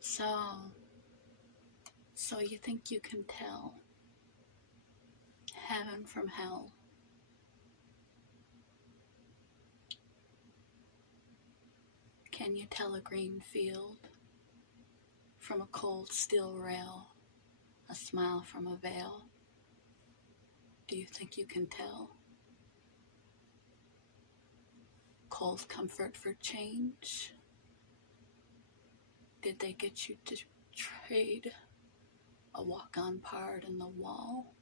So you think you can tell heaven from hell? Can you tell a green field from a cold steel rail, a smile from a veil? Do you think you can tell? Cold comfort for change? Did they get you to trade a walk-on part in the wall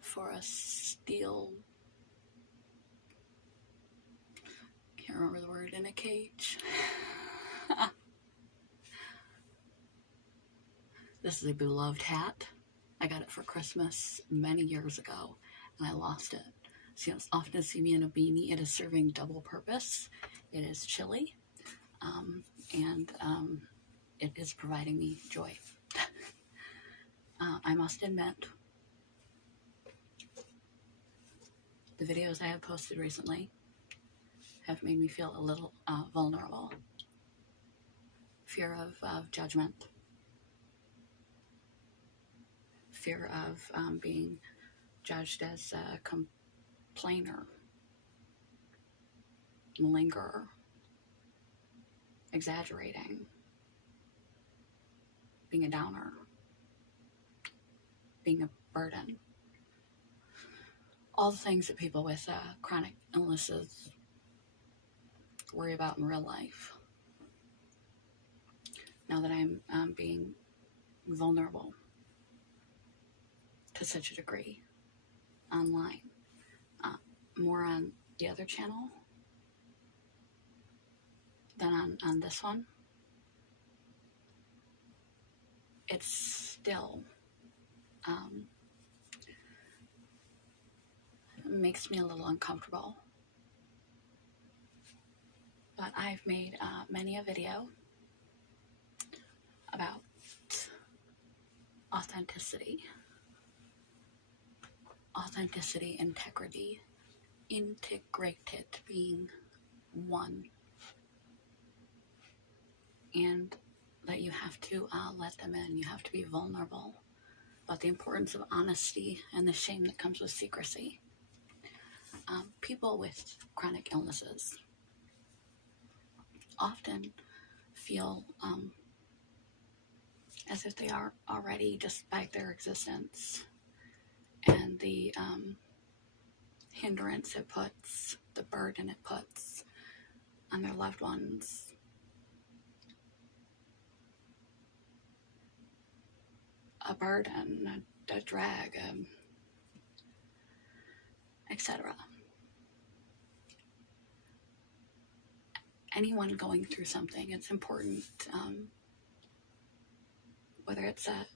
for a steel, can't remember the word, in a cage? This is a beloved hat. I got it for Christmas many years ago, and I lost it. So you often see me in a beanie. It is serving double purpose. It is chilly, and it is providing me joy. I must admit, the videos I have posted recently have made me feel a little vulnerable. Fear of judgment. Fear of being judged as a complainer, malingerer, exaggerating, being a downer, being a burden. All the things that people with chronic illnesses worry about in real life. Now that I'm being vulnerable to such a degree online, more on the other channel than on this one, it's still makes me a little uncomfortable. But I've made many a video about authenticity, integrity, integrated, being one, and that you have to let them in. You have to be vulnerable, about the importance of honesty and the shame that comes with secrecy. People with chronic illnesses often feel as if they are already, despite their existence and the hindrance it puts, the burden it puts on their loved ones, a burden, a drag, etc. Anyone going through something, it's important, whether it's a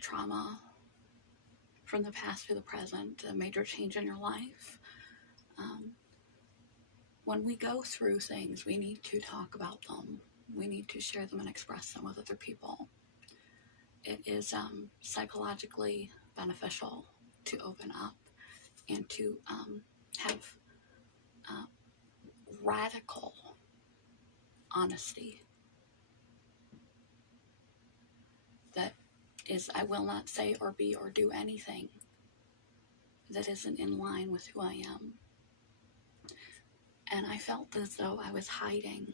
trauma from the past to the present, a major change in your life. When we go through things, we need to talk about them. We need to share them and express them with other people. It is psychologically beneficial to open up and to have radical honesty. That is, I will not say or be or do anything that isn't in line with who I am. And I felt as though I was hiding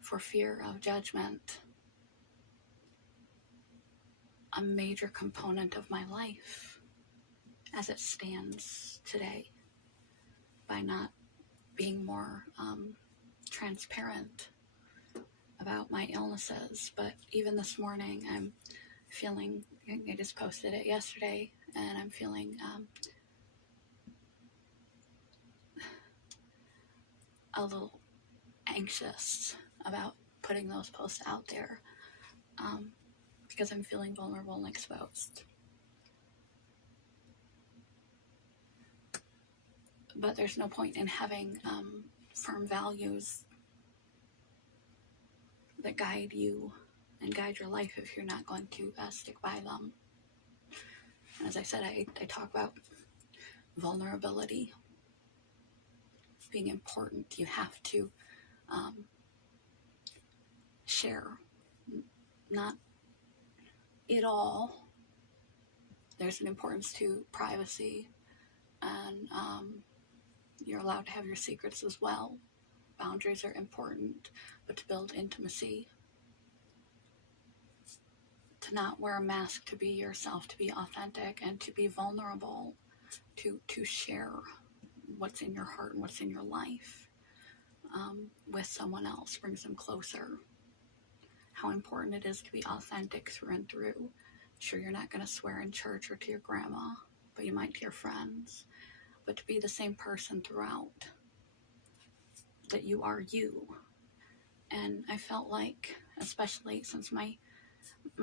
for fear of judgment, a major component of my life as it stands today, by not being more transparent about my illnesses. But even this morning, I'm feeling, I just posted it yesterday, and I'm feeling a little anxious about putting those posts out there, because I'm feeling vulnerable and exposed. But there's no point in having firm values that guide you and guide your life if you're not going to stick by them. And as I said, I talk about vulnerability. being important, you have to share. Not it all. There's an importance to privacy, and you're allowed to have your secrets as well. Boundaries are important, but to build intimacy, to not wear a mask, to be yourself, to be authentic, and to be vulnerable, to share what's in your heart and what's in your life with someone else brings them closer. How important it is to be authentic through and through. Sure, you're not going to swear in church or to your grandma, but you might to your friends. But to be the same person throughout, that you are you. And I felt like, especially since my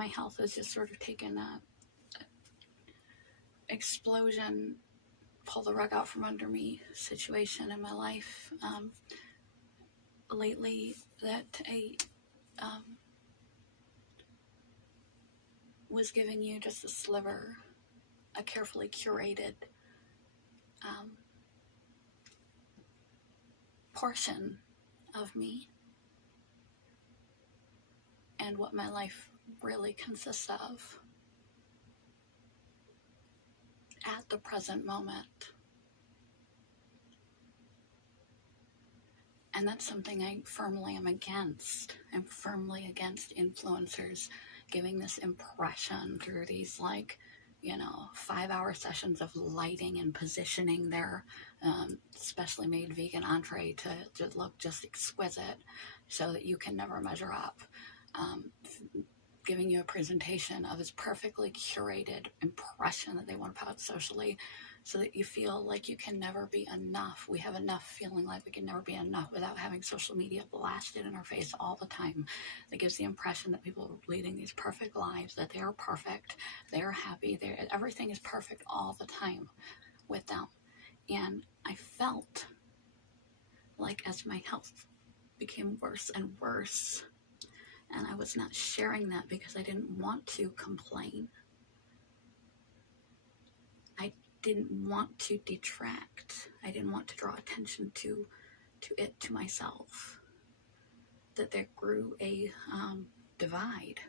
health has just sort of taken a explosion, pull the rug out from under me situation in my life lately, that I was giving you just a sliver, a carefully curated portion of me and what my life really consists of at the present moment. And that's something I firmly am against. I'm firmly against influencers giving this impression through these 5-hour sessions of lighting and positioning their specially made vegan entree to look just exquisite so that you can never measure up. Giving you a presentation of this perfectly curated impression that they want to put out socially so that you feel like you can never be enough. We have enough feeling like we can never be enough without having social media blasted in our face all the time. That gives the impression that people are leading these perfect lives, that they are perfect, they are happy, everything is perfect all the time with them. And I felt like as my health became worse and worse, and I was not sharing that because I didn't want to complain. I didn't want to detract. I didn't want to draw attention to myself. That there grew a divide,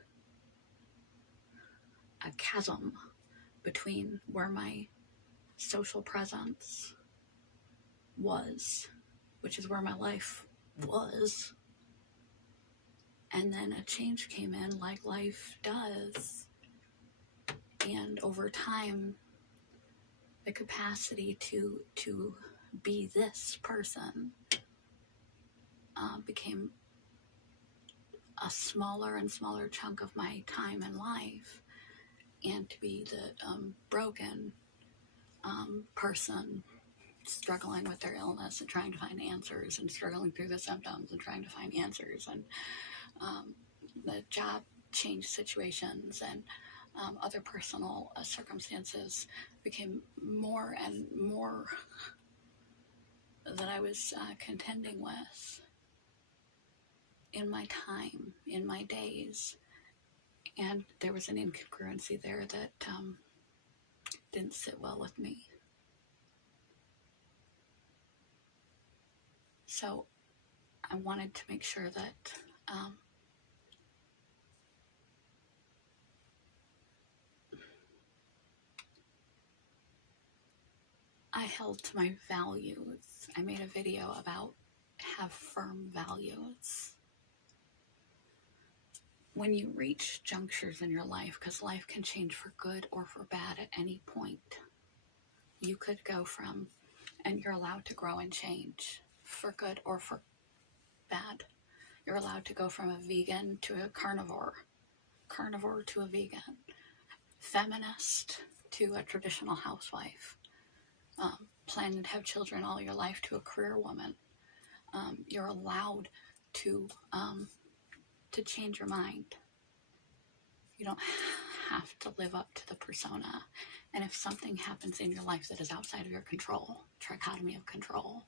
a chasm between where my social presence was, which is where my life was, and then a change came in like life does. And over time, the capacity to be this person became a smaller and smaller chunk of my time and life. And to be the broken person struggling with their illness and trying to find answers, and struggling through the symptoms and trying to find answers, and the job change situations and other personal circumstances became more and more that I was contending with in my time, in my days. And there was an incongruency there that didn't sit well with me. So I wanted to make sure that I held to my values. I made a video about have firm values. When you reach junctures in your life, because life can change for good or for bad at any point, you could go from, and you're allowed to grow and change for good or for bad. You're allowed to go from a vegan to a carnivore to a vegan, feminist to a traditional housewife, planning to have children all your life to a career woman. You're allowed to change your mind. You don't have to live up to the persona. And if something happens in your life that is outside of your control, trichotomy of control,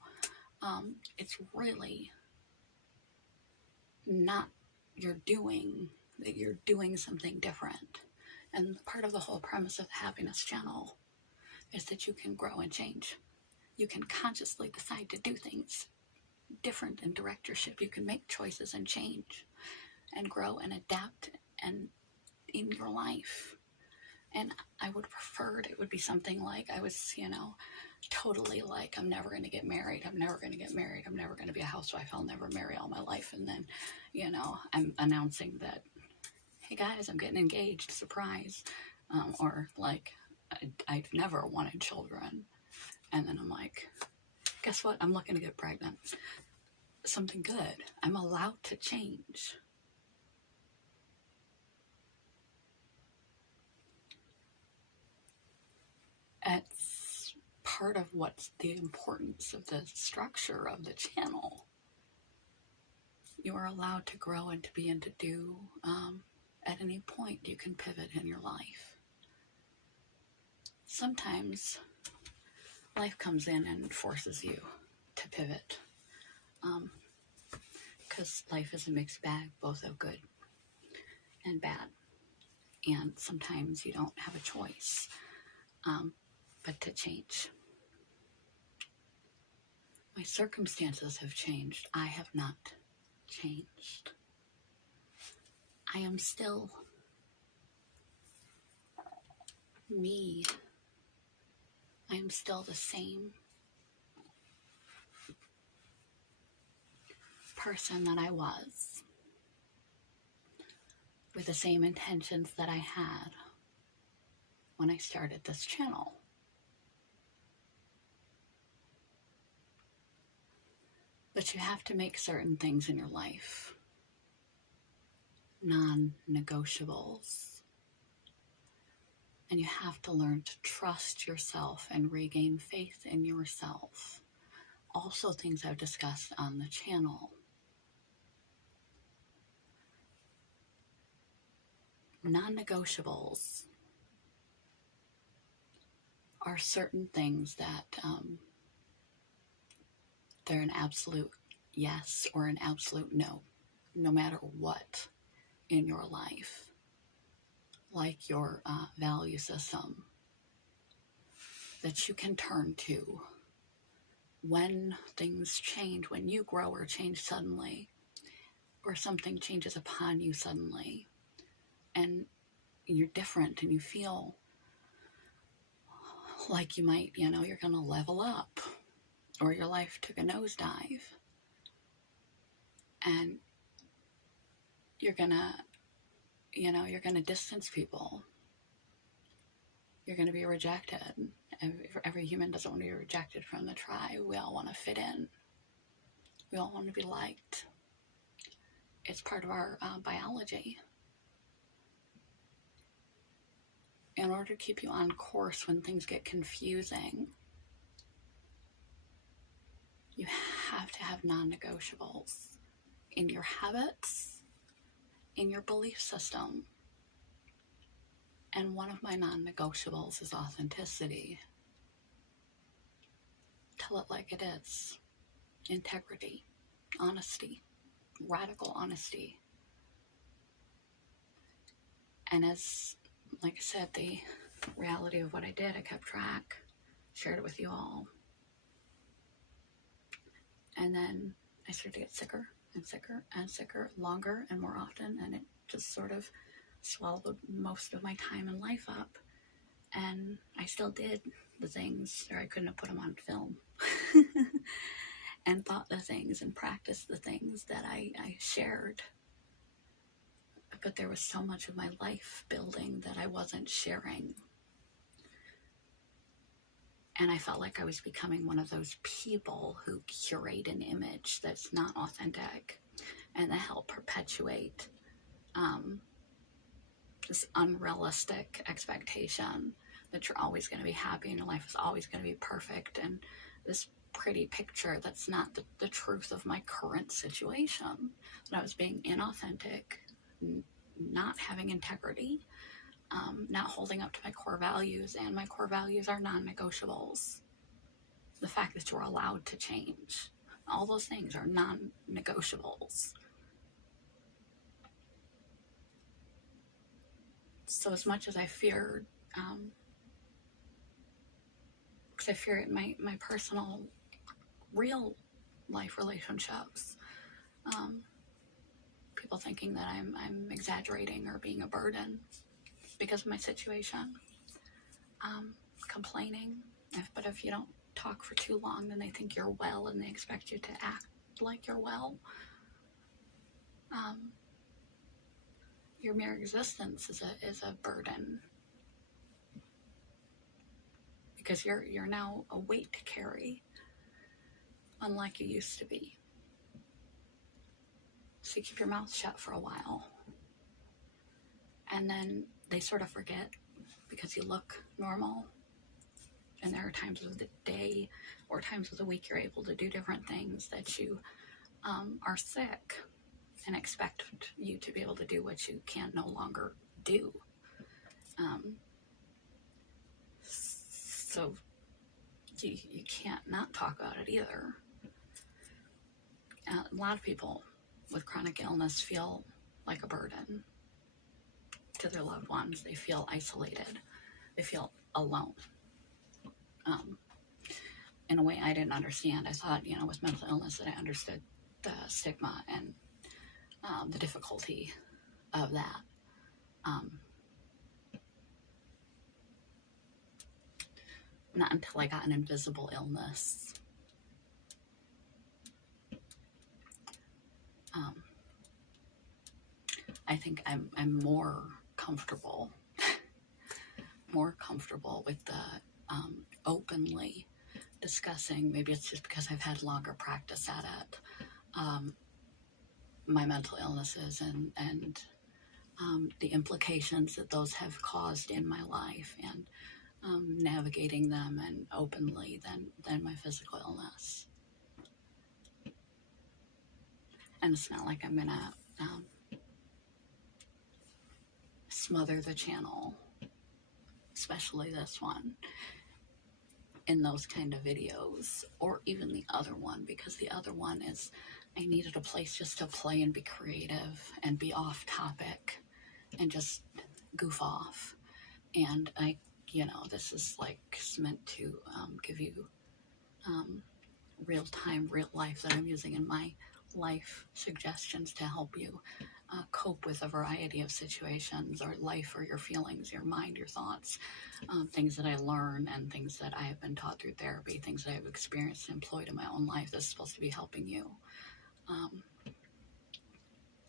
it's really not you're doing something different. And part of the whole premise of the Happiness Channel is that you can grow and change. You can consciously decide to do things different and direct your ship. You can make choices and change and grow and adapt and in your life. And I would prefer it would be something like I was, totally like, I'm never going to get married. I'm never going to get married. I'm never going to be a housewife. I'll never marry all my life. And then, I'm announcing that, hey guys, I'm getting engaged, surprise. Or like, I've never wanted children. And then I'm like, guess what? I'm looking to get pregnant. Something good. I'm allowed to change. It's part of what's the importance of the structure of the channel. You are allowed to grow and to be and to do. At any point, you can pivot in your life. Sometimes life comes in and forces you to pivot. Because life is a mixed bag, both of good and bad. And sometimes you don't have a choice but to change. My circumstances have changed. I have not changed. I am still me. I am still the same person that I was, with the same intentions that I had when I started this channel. But you have to make certain things in your life non-negotiables. And you have to learn to trust yourself and regain faith in yourself. Also things I've discussed on the channel. Non-negotiables are certain things that they're an absolute yes or an absolute no, no matter what in your life, like your value system that you can turn to when things change, when you grow or change suddenly, or something changes upon you suddenly, and you're different and you feel like you might, you're going to level up, or your life took a nosedive, and you're going to distance people. You're going to be rejected. Every human doesn't want to be rejected from the tribe. We all want to fit in. We all want to be liked. It's part of our biology. In order to keep you on course when things get confusing, you have to have non-negotiables in your habits, in your belief system. And one of my non-negotiables is authenticity. Tell it like it is. Integrity, honesty, radical honesty. And as, like I said, the reality of what I did, I kept track, shared it with you all. And then I started to get sicker and sicker and sicker, longer and more often, and it just sort of swallowed most of my time and life up. And I still did the things, or I couldn't have put them on film, and thought the things and practiced the things that I shared. But there was so much of my life building that I wasn't sharing. And I felt like I was becoming one of those people who curate an image that's not authentic, and that help perpetuate this unrealistic expectation that you're always going to be happy and your life is always going to be perfect, and this pretty picture that's not the truth of my current situation. That I was being inauthentic, not having integrity, not holding up to my core values, and my core values are non-negotiables. The fact that you're allowed to change, all those things are non-negotiables. So as much as I feared because I fear it in my personal, real life relationships. People thinking that I'm exaggerating or being a burden because of my situation. Complaining. But if you don't talk for too long, then they think you're well and they expect you to act like you're well. Your mere existence is a burden, because you're now a weight to carry, unlike you used to be. So you keep your mouth shut for a while, and then they sort of forget because you look normal. And there are times of the day or times of the week you're able to do different things that you are sick, and expect you to be able to do what you can no longer do. So you can't not talk about it either. A lot of people with chronic illness feel like a burden to their loved ones. They feel isolated. They feel alone. In a way I didn't understand. I thought, with mental illness that I understood the stigma and the difficulty of that. Not until I got an invisible illness. I think I'm more comfortable with the openly discussing. Maybe it's just because I've had longer practice at it. My mental illnesses and the implications that those have caused in my life, and navigating them and openly than my physical illness. And it's not like I'm gonna smother the channel, especially this one, in those kind of videos, or even the other one, because the other one is, I needed a place just to play and be creative and be off topic and just goof off. And this is meant to give you real time, real life that I'm using in my life suggestions to help you cope with a variety of situations, or life, or your feelings, your mind, your thoughts, things that I learn and things that I have been taught through therapy, things that I've experienced and employed in my own life that's supposed to be helping you,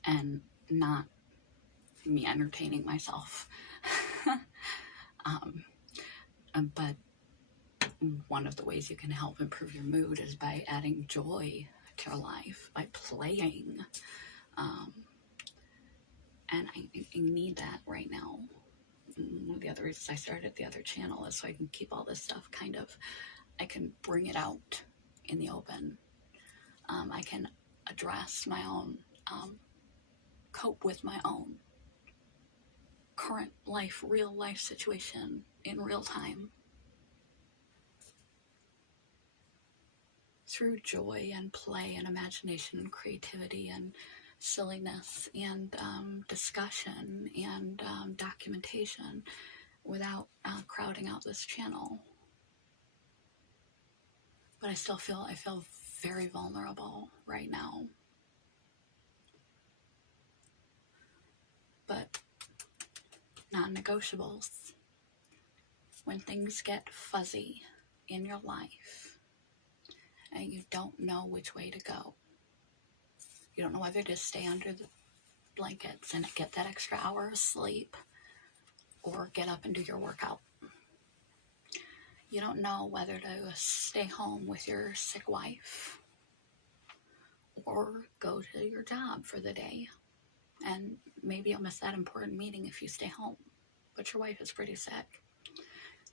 and not me entertaining myself. But one of the ways you can help improve your mood is by adding joy to your life, by playing. And I need that right now. One of the other reasons I started the other channel is so I can keep all this stuff I can bring it out in the open. I can address my own, cope with my own current life, real life situation in real time, through joy and play and imagination and creativity and silliness and discussion and documentation, without crowding out this channel. But I feel very vulnerable right now. But non-negotiables. When things get fuzzy in your life and you don't know which way to go, you don't know whether to stay under the blankets and get that extra hour of sleep, or get up and do your workout. You don't know whether to stay home with your sick wife or go to your job for the day. And maybe you'll miss that important meeting if you stay home, but your wife is pretty sick.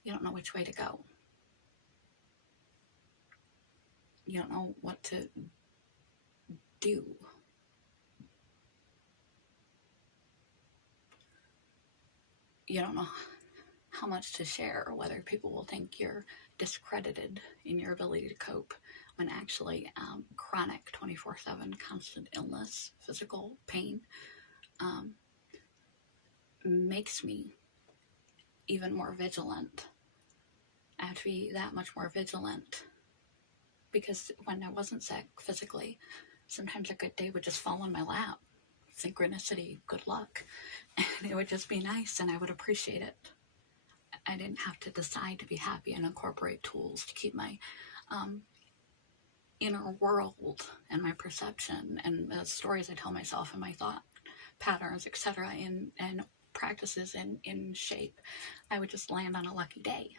You don't know which way to go. You don't know what to do. You don't know how much to share, or whether people will think you're discredited in your ability to cope, when actually chronic 24/7 constant illness, physical pain, makes me even more vigilant I have to be that much more vigilant, because when I wasn't sick physically, sometimes a good day would just fall in my lap. Synchronicity, good luck. And it would just be nice and I would appreciate it. I didn't have to decide to be happy and incorporate tools to keep my inner world and my perception and the stories I tell myself and my thought patterns, etc., and practices in shape. I would just land on a lucky day.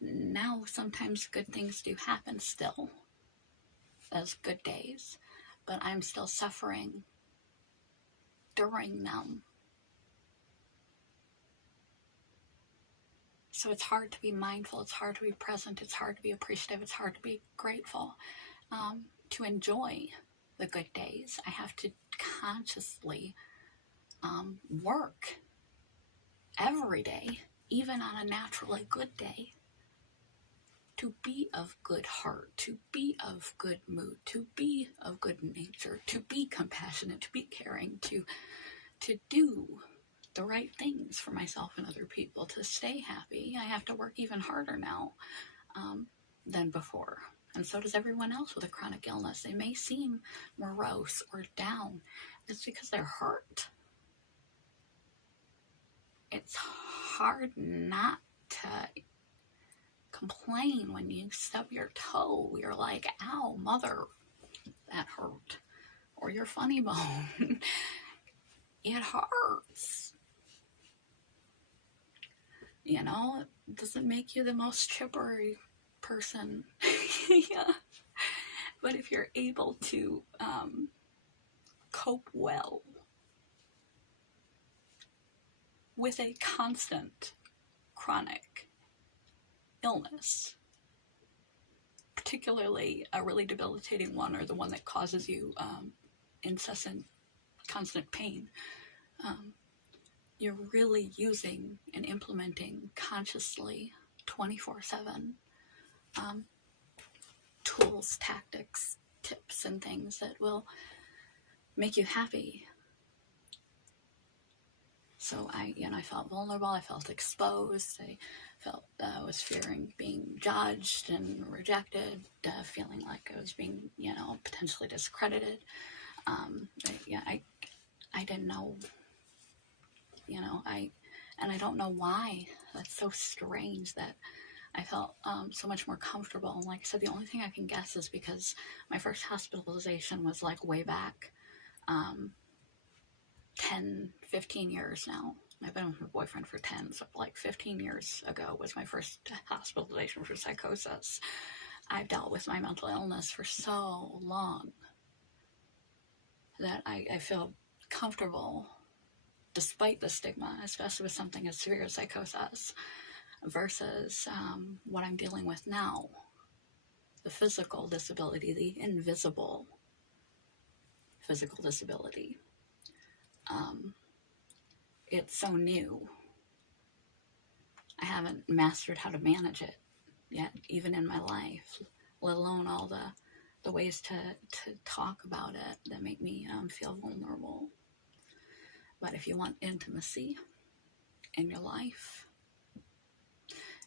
Now, sometimes good things do happen still as good days, but I'm still suffering during them. So it's hard to be mindful, it's hard to be present, it's hard to be appreciative, it's hard to be grateful. To enjoy the good days, I have to consciously work every day, even on a naturally good day, to be of good heart, to be of good mood, to be of good nature, to be compassionate, to be caring, to do the right things for myself and other people, to stay happy. I have to work even harder now than before. And so does everyone else with a chronic illness. They may seem morose or down. It's because they're hurt. It's hard not to complain when you stub your toe. You're like, ow, mother, that hurt. Or your funny bone. It hurts. You know, it doesn't make you the most chippery person. Yeah. But if you're able to cope well with a constant chronic illness, particularly a really debilitating one, or the one that causes you incessant, constant pain, you're really using and implementing consciously 24/7 tools, tactics, tips, and things that will make you happy. So I felt vulnerable, I felt exposed, I felt I was fearing being judged and rejected, feeling like I was being, potentially discredited. I didn't know, and I don't know why. That's so strange that I felt so much more comfortable. And like I said, the only thing I can guess is because my first hospitalization was like way back 10, 15 years now. I've been with my boyfriend for 10, so like 15 years ago was my first hospitalization for psychosis. I've dealt with my mental illness for so long that I feel comfortable, despite the stigma, especially with something as severe as psychosis, versus what I'm dealing with now, the physical disability, the invisible physical disability. It's so new. I haven't mastered how to manage it yet, even in my life, let alone all the ways to talk about it that make me feel vulnerable. But if you want intimacy in your life,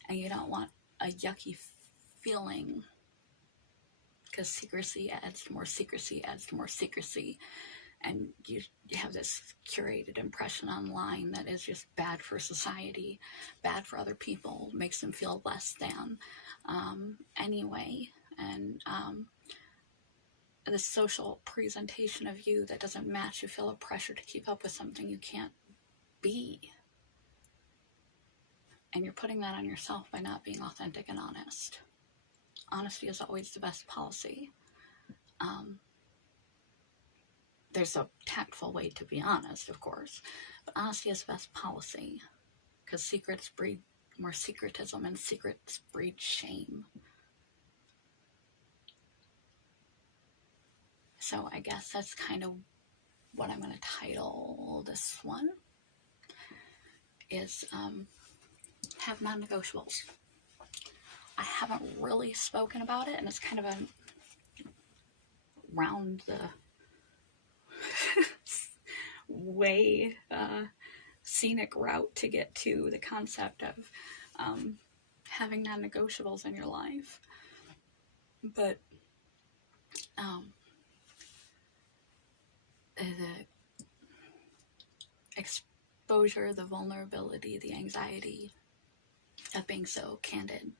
and you don't want a yucky feeling, because secrecy adds to more secrecy, and you have this curated impression online that is just bad for society, bad for other people, makes them feel less than anyway, and the social presentation of you that doesn't match, you feel a pressure to keep up with something you can't be. And you're putting that on yourself by not being authentic and honest. Honesty is always the best policy. There's a tactful way to be honest, of course, but honesty is the best policy, because secrets breed more secretism, and secrets breed shame. So I guess that's kind of what I'm going to title this one, is have non-negotiables. I haven't really spoken about it, and it's kind of a round the way scenic route to get to the concept of having non-negotiables in your life. But the exposure, the vulnerability, the anxiety of being so candid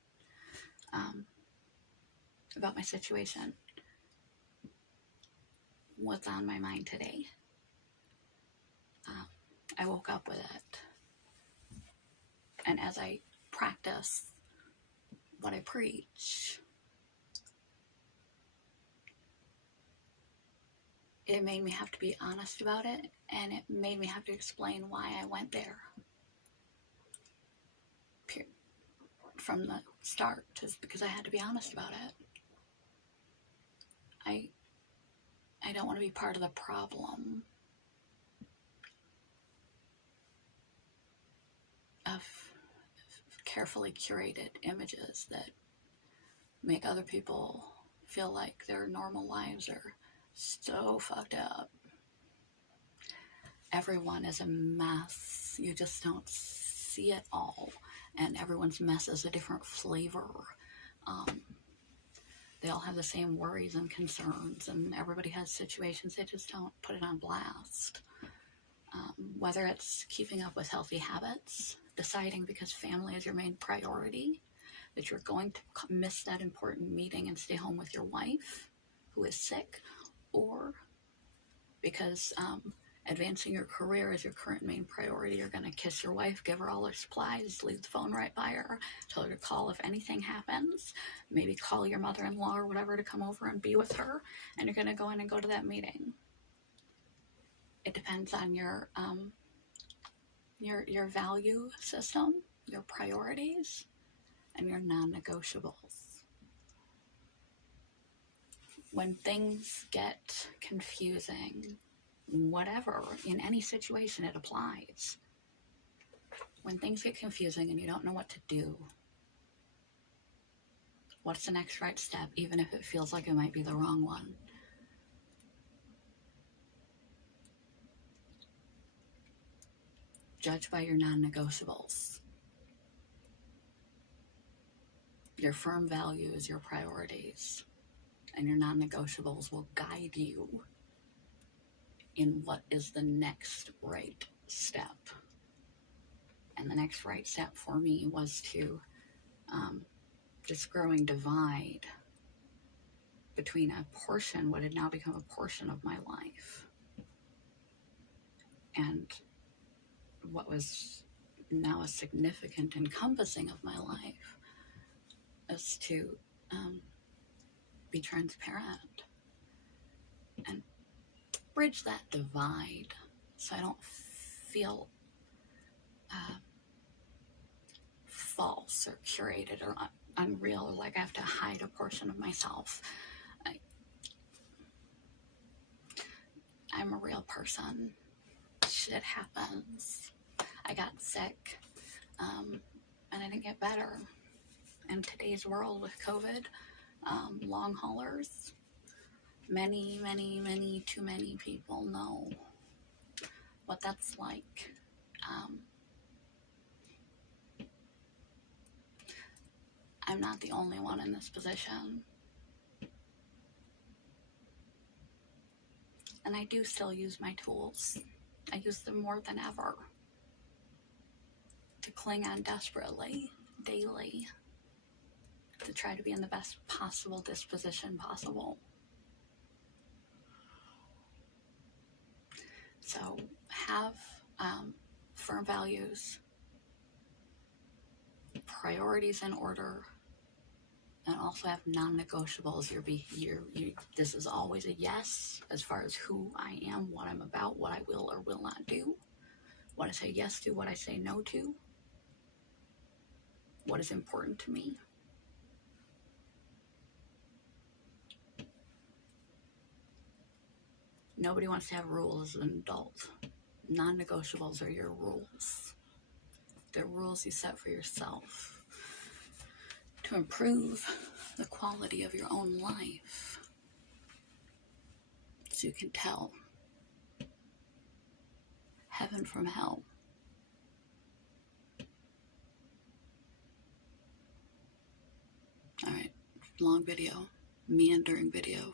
about my situation, what's on my mind today. I woke up with it. And as I practice what I preach, it made me have to be honest about it, and it made me have to explain why I went there. From the start, just because I had to be honest about it. I don't want to be part of the problem of carefully curated images that make other people feel like their normal lives are so fucked up. Everyone is a mess. You just don't see it all. And everyone's mess is a different flavor. They all have the same worries and concerns, and everybody has situations. They just don't put it on blast. Whether it's keeping up with healthy habits, deciding because family is your main priority, that you're going to miss that important meeting and stay home with your wife who is sick, or because advancing your career is your current main priority, you're going to kiss your wife, give her all her supplies, leave the phone right by her, tell her to call if anything happens, maybe call your mother-in-law or whatever to come over and be with her, and you're going to go in and go to that meeting. It depends on your value system, your priorities, and your non-negotiables. When things get confusing, whatever, in any situation it applies. When things get confusing and you don't know what to do, what's the next right step, even if it feels like it might be the wrong one? Judge by your non-negotiables. Your firm values, your priorities, and your non-negotiables will guide you in what is the next right step. And the next right step for me was to this growing divide between a portion, what had now become a portion of my life, and what was now a significant encompassing of my life, is to be transparent and bridge that divide so I don't feel false or curated or unreal, or like I have to hide a portion of myself. I'm a real person. Shit happens. I got sick, and I didn't get better. In today's world with COVID, long haulers, many too many people know what that's like. I'm not the only one in this position. And I do still use my tools. I use them more than ever to cling on desperately, daily, to try to be in the best possible disposition possible. So have firm values, priorities in order, and also have non-negotiables. This is always a yes as far as who I am, what I'm about, what I will or will not do, what I say yes to, what I say no to, what is important to me. Nobody wants to have rules as an adult. Non-negotiables are your rules. They're rules you set for yourself to improve the quality of your own life, so you can tell heaven from hell. long video, meandering video.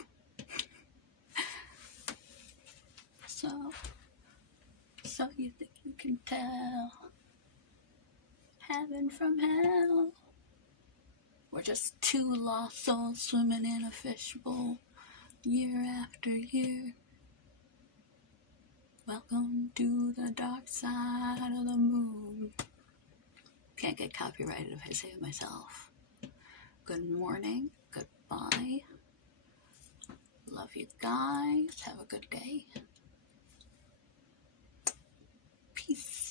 So you think you can tell heaven from hell? We're just two lost souls swimming in a fishbowl, year after year. Welcome to the dark side of the moon. Can't get copyrighted if I say it myself. Good morning, goodbye. Love you guys. Have a good day. Peace.